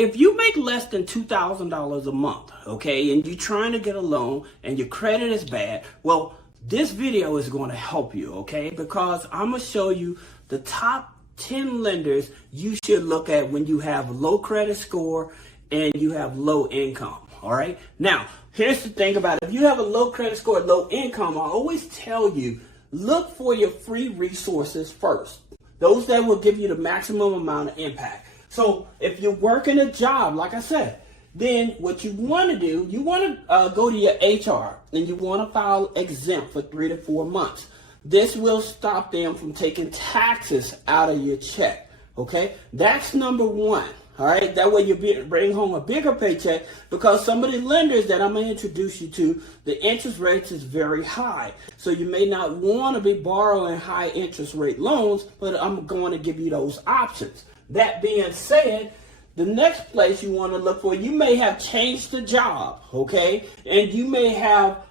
if you make less than $2,000 a month, okay, and you're trying to get a loan and your credit is bad, well, this video is going to help you, okay, because I'm going to show you the top 10 lenders you should look at when you have low credit score and you have low income. All right. Now, here's the thing about it. If you have a low credit score, low income, I always tell you, look for your free resources first. Those that will give you the maximum amount of impact. So if you're working a job, like I said, then what you want to do, you want to go to your HR and you want to file exempt for 3 to 4 months. This will stop them from taking taxes out of your check. Okay, that's number one. All right, that way you bring home a bigger paycheck, because some of the lenders that I'm going to introduce you to, the interest rates is very high. So you may not want to be borrowing high interest rate loans, but I'm going to give you those options. That being said, the next place you want to look for, you may have changed the job, okay, and you may have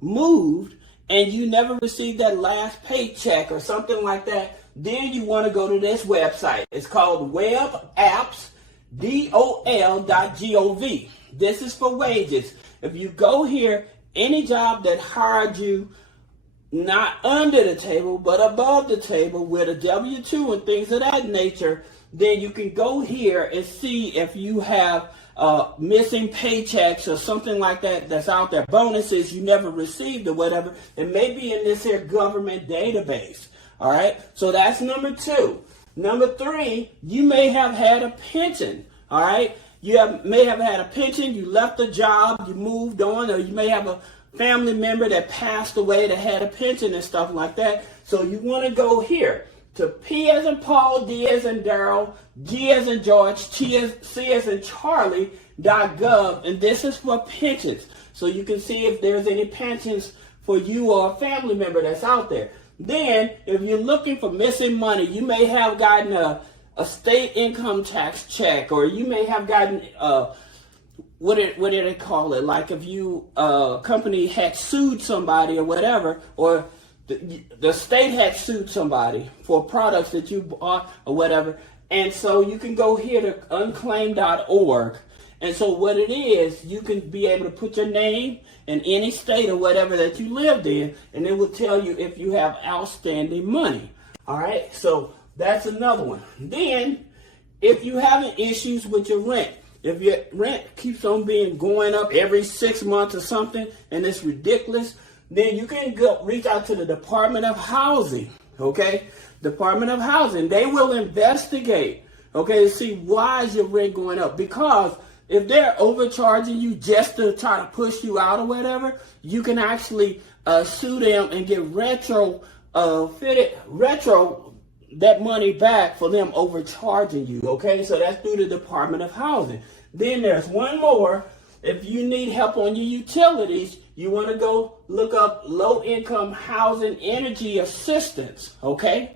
moved and you never received that last paycheck or something like that. Then you want to go to this website. It's called webappsdol.gov. This is for wages. If you go here, any job that hired you not under the table but above the table with a W-2 and things of that nature, then you can go here and see if you have missing paychecks or something like that that's out there, bonuses you never received or whatever. It may be in this here government database. All right, so that's number 2. Number 3, you may have had a pension. All right, may have had a pension, you left the job, you moved on, or you may have a family member that passed away that had a pension and stuff like that. So you want to go here to P as in Paul, D as in Daryl, G as in George, C as in Charlie.gov, and this is for pensions. So you can see if there's any pensions for you or a family member that's out there. Then, if you're looking for missing money, you may have gotten a state income tax check, or you may have gotten, what do they call it? Like if you, company had sued somebody or whatever, or the state had sued somebody for products that you bought or whatever. And so you can go here to unclaimed.org. And so what it is, you can be able to put your name in any state or whatever that you lived in, and it will tell you if you have outstanding money. All right, so that's another one. Then, if you're having issues with your rent, if your rent keeps on going up every 6 months or something, and it's ridiculous, then you can reach out to the Department of Housing, okay? Department of Housing, they will investigate, okay, to see why is your rent going up, because if they're overcharging you just to try to push you out or whatever, you can actually sue them and get retro that money back for them overcharging you. Okay, so that's through the Department of Housing. Then there's one more. If you need help on your utilities, you want to go look up low income housing energy assistance. Okay.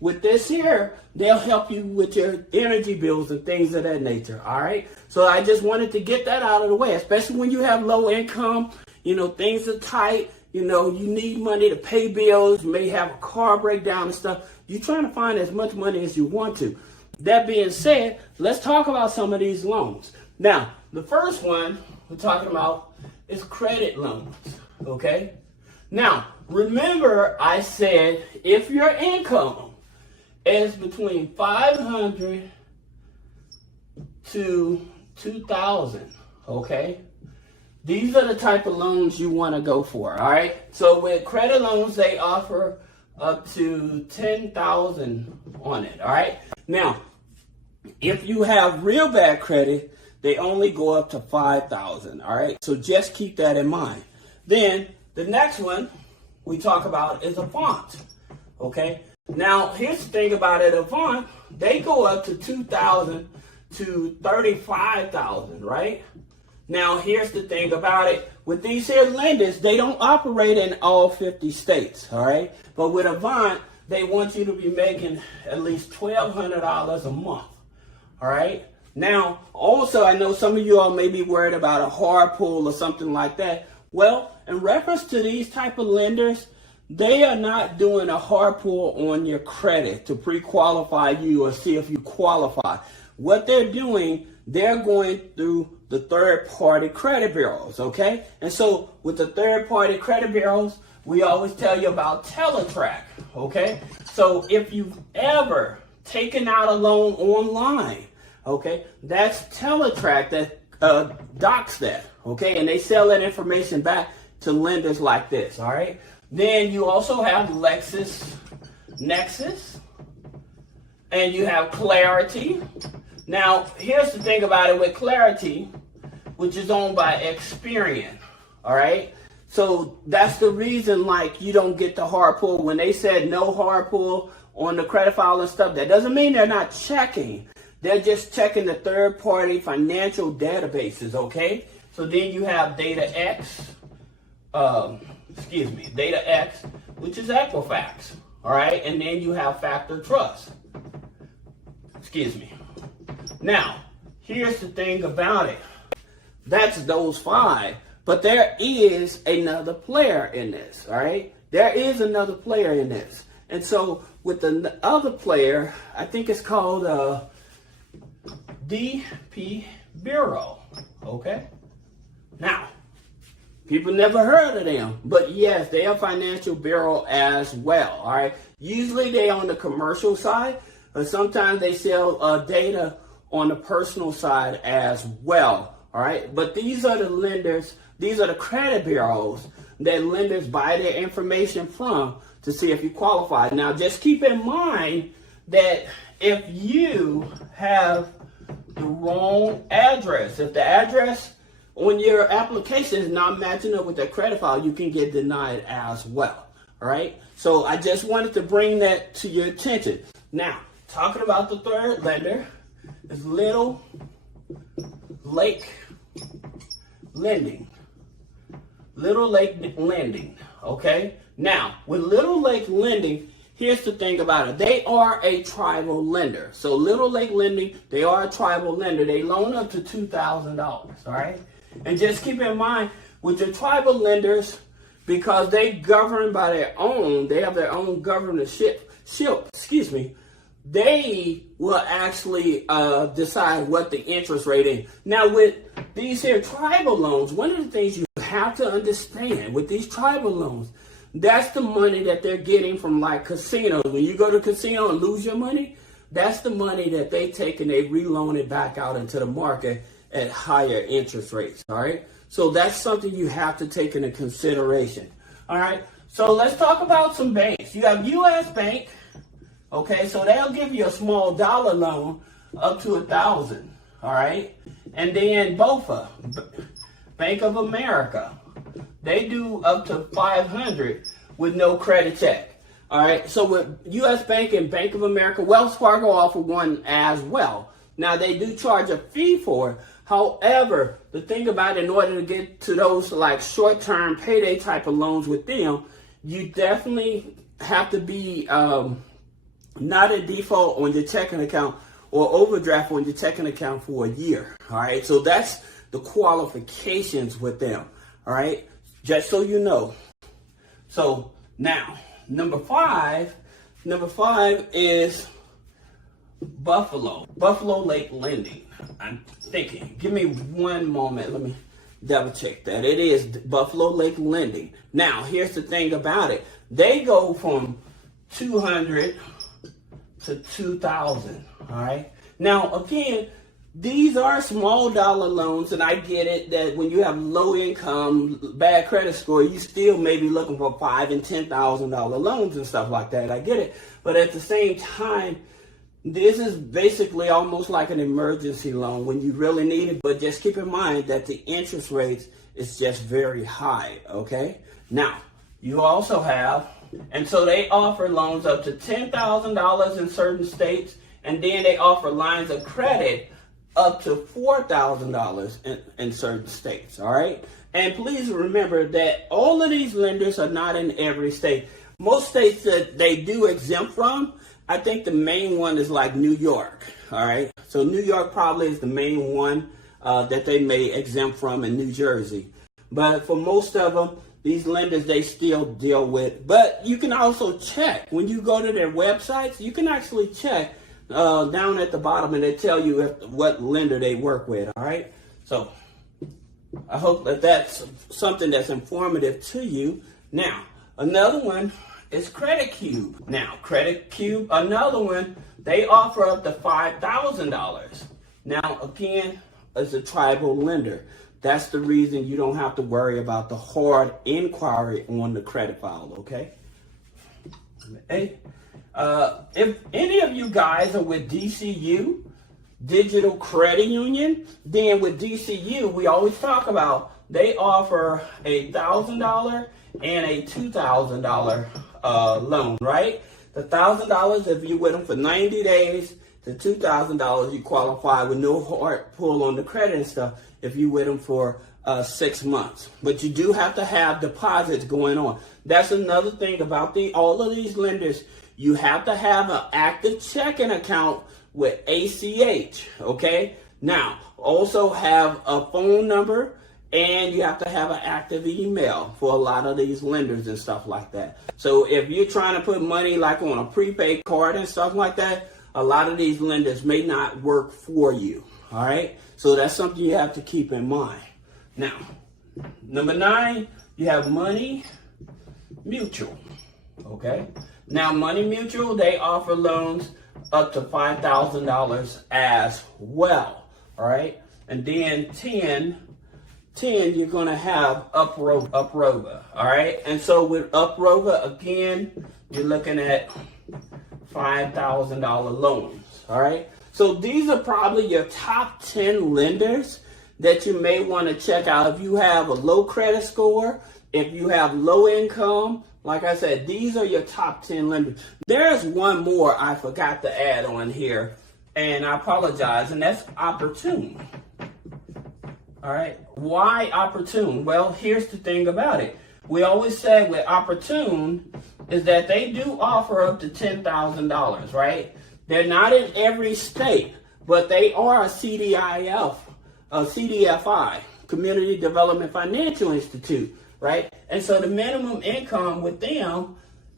With this here, they'll help you with your energy bills and things of that nature, all right? So I just wanted to get that out of the way, especially when you have low income, things are tight, you need money to pay bills, you may have a car breakdown and stuff. You're trying to find as much money as you want to. That being said, let's talk about some of these loans. Now, the first one we're talking about is credit loans, okay? Now, remember I said if your income is between $500 to $2,000, okay? These are the type of loans you want to go for, all right? So with credit loans, they offer up to $10,000 on it, all right? Now, if you have real bad credit, they only go up to $5,000, all right? So just keep that in mind. Then the next one we talk about is Avant, okay? Now, here's the thing about it, Avant, they go up to $2,000 to $35,000, right? Now, here's the thing about it. With these here lenders, they don't operate in all 50 states, all right? But with Avant, they want you to be making at least $1,200 a month, all right? Now, also, I know some of you all may be worried about a hard pull or something like that. Well, in reference to these type of lenders, they are not doing a hard pull on your credit to pre-qualify you or see if you qualify. What they're doing, they're going through the third-party credit bureaus, okay? And so with the third-party credit bureaus, we always tell you about Teletrack, okay? So if you've ever taken out a loan online, okay, that's Teletrack that docs that, okay? And they sell that information back to lenders like this, all right? Then you also have LexisNexis, and you have Clarity. Now, here's the thing about it with Clarity, which is owned by Experian, all right? So that's the reason, like, you don't get the hard pull. When they said no hard pull on the credit file and stuff, that doesn't mean they're not checking. They're just checking the third-party financial databases, okay? So then you have DataX, which is Equifax, all right? And then you have Factor Trust. Now, here's the thing about it. That's those 5. But there is another player in this, all right? There is another player in this. And so with the other player, I think it's called DP Bureau, okay? Now, people never heard of them, but yes, they are financial bureau as well, all right? Usually they on the commercial side, but sometimes they sell data on the personal side as well, all right? But these are the lenders, these are the credit bureaus that lenders buy their information from to see if you qualify. Now, just keep in mind that if you have the wrong address, if the address on your application is not matching up with the credit file, you can get denied as well, all right? So I just wanted to bring that to your attention. Now, talking about the third lender is Little Lake Lending. Little Lake Lending, okay? Now, with Little Lake Lending, here's the thing about it. They are a tribal lender. So Little Lake Lending, they are a tribal lender. They loan up to $2,000, all right? And just keep in mind, with your tribal lenders, because they govern by their own, they have their own governorship, they will actually decide what the interest rate is. Now, with these here tribal loans, one of the things you have to understand with these tribal loans, that's the money that they're getting from like casinos. When you go to a casino and lose your money, that's the money that they take and they reloan it back out into the market at higher interest rates, all right? So that's something you have to take into consideration, all right? So let's talk about some banks. You have U.S. Bank, okay? So they'll give you a small dollar loan up to $1,000, all right? And then BOFA, Bank of America, they do up to $500 with no credit check. All right, so with U.S. Bank and Bank of America, Wells Fargo offer one as well. Now, they do charge a fee for it. However, the thing about it, in order to get to those like short-term payday type of loans with them, you definitely have to be not a default on your checking account or overdraft on your checking account for a year. All right, so that's the qualifications with them. All right, just so you know. So now, number five is Buffalo Lake Lending. I'm thinking, give me one moment, let me double check that. It is Buffalo Lake Lending. Now, here's the thing about it. They go from 200 to 2,000, all right? Now, again, these are small dollar loans, and I get it that when you have low income, bad credit score, you still may be looking for $5,000 and $10,000 loans and stuff like that. I get it. But at the same time, this is basically almost like an emergency loan when you really need it. But just keep in mind that the interest rates is just very high, okay? Now, you also have, and so they offer loans up to $10,000 in certain states, and then they offer lines of credit up to $4,000 in certain states, all right? And please remember that all of these lenders are not in every state. Most states that they do exempt from, I think the main one is like New York, all right? So New York probably is the main one that they may exempt from, in New Jersey. But for most of them, these lenders, they still deal with. But you can also check. When you go to their websites, you can actually check down at the bottom, and they tell you what lender they work with. All right. So I hope that that's something that's informative to you. Now, another one is Credit Cube. Now, Credit Cube, another one, they offer up to $5,000. Now, again, as a tribal lender, that's the reason you don't have to worry about the hard inquiry on the credit file, okay? Hey, if any of you guys are with DCU, Digital Credit Union, then with DCU, we always talk about they offer a $1,000 and a $2,000 loan, right? The $1,000 if you're with them for 90 days, the $2,000 you qualify with no hard pull on the credit and stuff if you're with them for 6 months. But you do have to have deposits going on. That's another thing about all of these lenders. You have to have an active checking account with ACH, okay? Now, also have a phone number, and you have to have an active email for a lot of these lenders and stuff like that. So if you're trying to put money like on a prepaid card and stuff like that, a lot of these lenders may not work for you, all right? So that's something you have to keep in mind. Now, number 9, you have Money Mutual, okay? Now, Money Mutual, they offer loans up to $5,000 as well, all right? And then 10, you're going to have Uprova, all right? And so with Uprova, again, you're looking at $5,000 loans, all right? So these are probably your top 10 lenders that you may want to check out. If you have a low credit score, if you have low income, like I said, these are your top 10 lenders. There's one more I forgot to add on here, and I apologize, and that's Opportune. All right, why Opportune? Well, here's the thing about it. We always say with Opportune is that they do offer up to $10,000, right? They're not in every state, but they are a CDFI, Community Development Financial Institute, right? And so the minimum income with them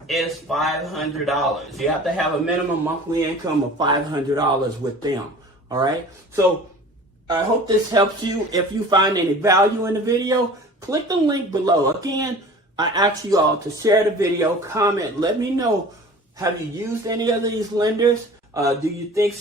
is $500. You have to have a minimum monthly income of $500 with them, all right? So I hope this helps you. If you find any value in the video, click the link below. Again, I ask you all to share the video, comment, let me know, have you used any of these lenders? Do you think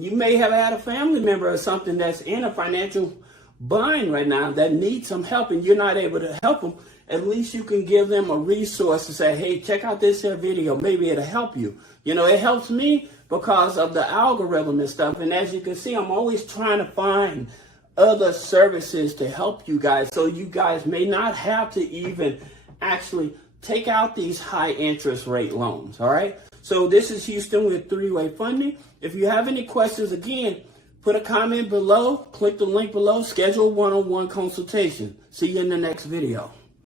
you may have had a family member or something that's in a financial bind right now that needs some help and you're not able to help them? At least you can give them a resource to say, hey, check out this video. Maybe it'll help you. You know, it helps me because of the algorithm and stuff. And as you can see, I'm always trying to find other services to help you guys so you guys may not have to even actually take out these high interest rate loans. All right. So this is Houston with Three-Way Funding. If you have any questions, again, put a comment below, click the link below, schedule a one-on-one consultation. See you in the next video.